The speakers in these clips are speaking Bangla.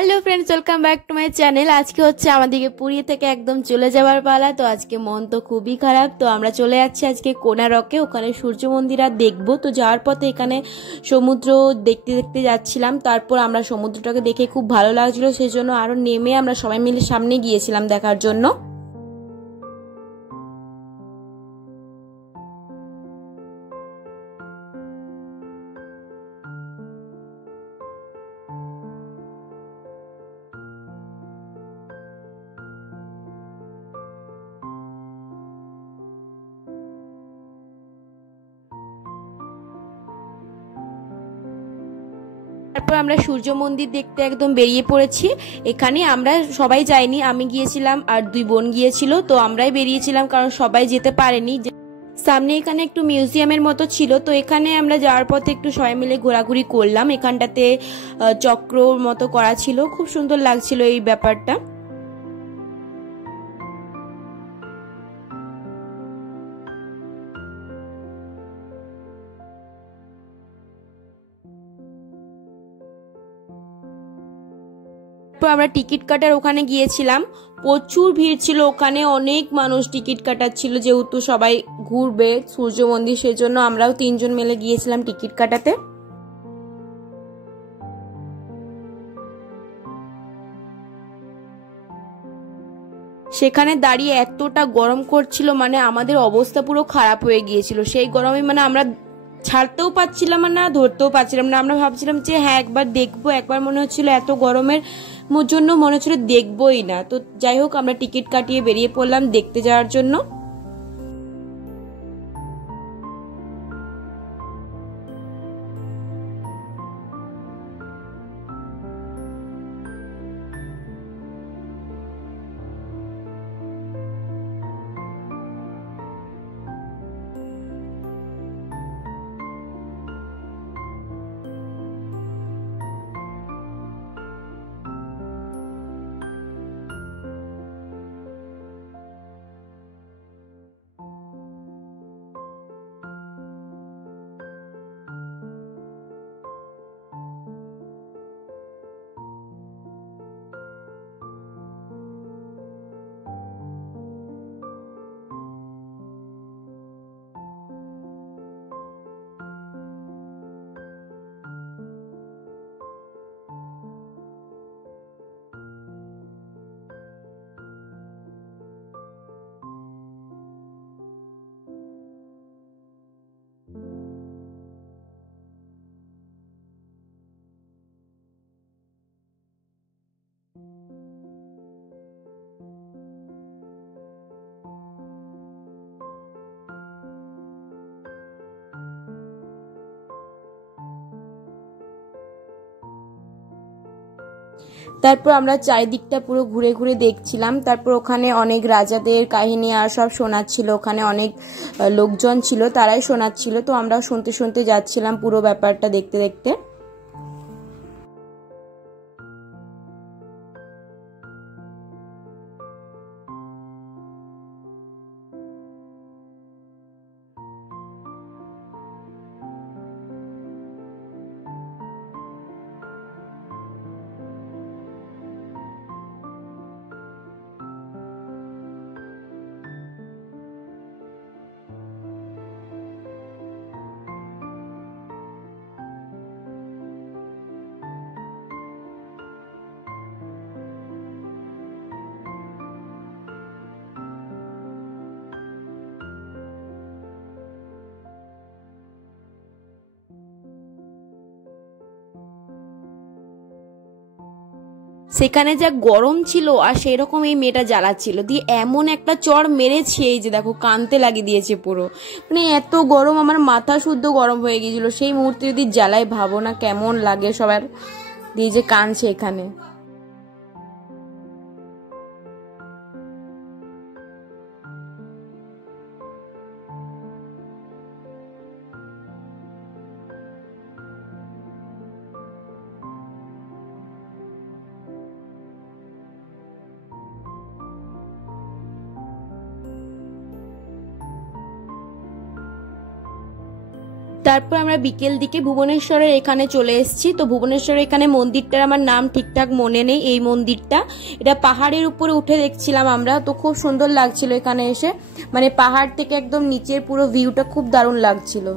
Hello friends, welcome back to my channel. আজকে হচ্ছে আমাদেরকে পুরী থেকে একদম চলে যাওয়ার পালা। তো আজকে মন তো খুবই খারাপ। তো আমরা চলে যাচ্ছি আজকে কোণারকে, ওখানে সূর্য মন্দির আর দেখবো। তো যাওয়ার পথে এখানে সমুদ্র দেখতে দেখতে যাচ্ছিলাম। তারপর আমরা সমুদ্রটাকে দেখে খুব ভালো লাগছিল, সেই জন্য আরো নেমে আমরা সবাই মিলে সামনে গিয়েছিলাম দেখার জন্য। তারপর আমরা সূর্য মন্দির দেখতে একদম বেরিয়ে পড়েছি। এখানে আমরা সবাই যাইনি, আমি গিয়েছিলাম আর দুই বোন গিয়েছিল। তো আমরাই বেরিয়েছিলাম কারণ সবাই যেতে পারেনি। সামনে এখানে একটু মিউজিয়ামের মতো ছিল, তো এখানে আমরা যাওয়ার পথে একটু সবাই মিলে ঘোরাঘুরি করলাম। এখানটাতে চক্রর মতো করা ছিল, খুব সুন্দর লাগছিল এই ব্যাপারটা। তারপর আমরা টিকিট কাটার ওখানে গিয়েছিলাম। প্রচুর ভিড় ছিল ওখানে, অনেক মানুষ টিকিট কাটাচ্ছিল, যেহেতু সবাই ঘুরবে সূর্য মন্দির, সেজন্য আমরাও তিনজন মিলে গিয়েছিলাম টিকিট কাটাতে। সেখানে দাঁড়িয়ে এতটা গরম করছিল, মানে আমাদের অবস্থা পুরো খারাপ হয়ে গিয়েছিল সেই গরমে। মানে আমরা ছাড়তেও পাচ্ছিলাম না, ধরতেও পাচ্ছিলাম না। আমরা ভাবছিলাম যে হ্যাঁ একবার দেখবো, একবার মনে হচ্ছিল এত গরমের জন্য মনে হচ্ছিল দেখবোই না। তো যাই হোক, আমরা টিকিট কাটিয়ে বেরিয়ে পড়লাম দেখতে যাওয়ার জন্য। তারপর আমরা চারিদিকটা পুরো ঘুরে ঘুরে দেখছিলাম। তারপর ওখানে অনেক রাজাদের কাহিনী আর সব শোনাচ্ছিল, ওখানে অনেক লোকজন ছিল, তারাই শোনাচ্ছিল। তো আমরাও শুনতে শুনতে যাচ্ছিলাম পুরো ব্যাপারটা দেখতে দেখতে। সেখানে যা গরম ছিল, আর সেই রকম এই মেয়েটা জ্বালাচ্ছিল, দিয়ে এমন একটা চড় মেরেছে, এই যে দেখো কানতে লাগিয়ে দিয়েছে পুরো। মানে এত গরম, আমার মাথা শুদ্ধ গরম হয়ে গিয়েছিল সেই মুহূর্তে। যদি জ্বালায়, ভাবো না কেমন লাগে সবার। দিয়ে যে কানছে এখানে। তারপর আমরা বিকেল দিকে ভুবনেশ্বরের এখানে চলে এসেছি। তো ভুবনেশ্বরের এখানে মন্দিরটার আমার নাম ঠিকঠাক মনে নেই। এই মন্দিরটা এটা পাহাড়ের উপরে উঠে দেখছিলাম আমরা, তো খুব সুন্দর লাগছিল এখানে এসে, মানে পাহাড় থেকে একদম নিচের পুরো ভিউটা খুব দারুণ লাগছিল।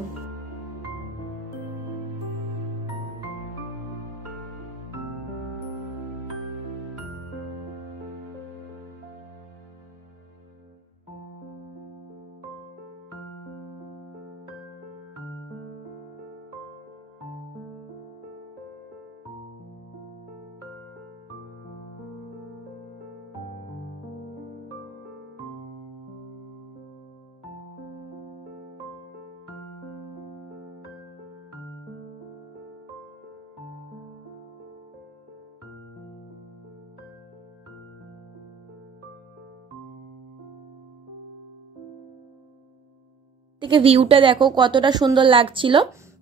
থেকে ভিউটা দেখো কতটা সুন্দর লাগছিল।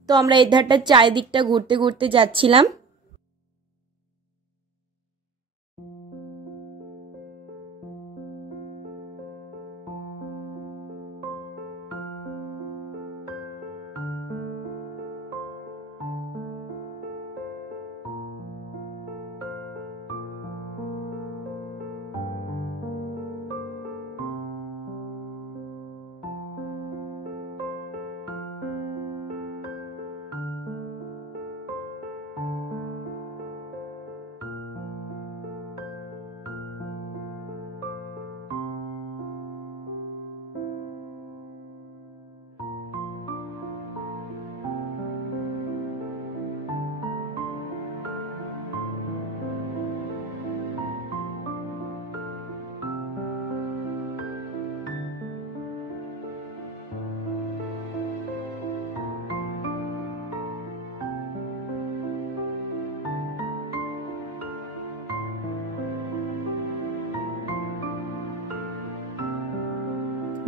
তো আমরা এই ধারটা চারিদিকটা ঘুরতে ঘুরতে যাচ্ছিলাম।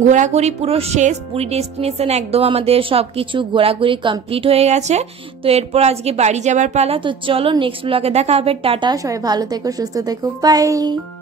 ঘোরাঘুরি পুরো শেষ, পুরী ডেস্টিনেশন একদম আমাদের সবকিছু ঘোরাঘুরি কমপ্লিট হয়ে গেছে। তো এরপর আজকে বাড়ি যাবার পালা। তো চলো নেক্সট ব্লগে দেখা হবে। টাটা, সবাই ভালো থেকো, সুস্থ থেকো, বাই।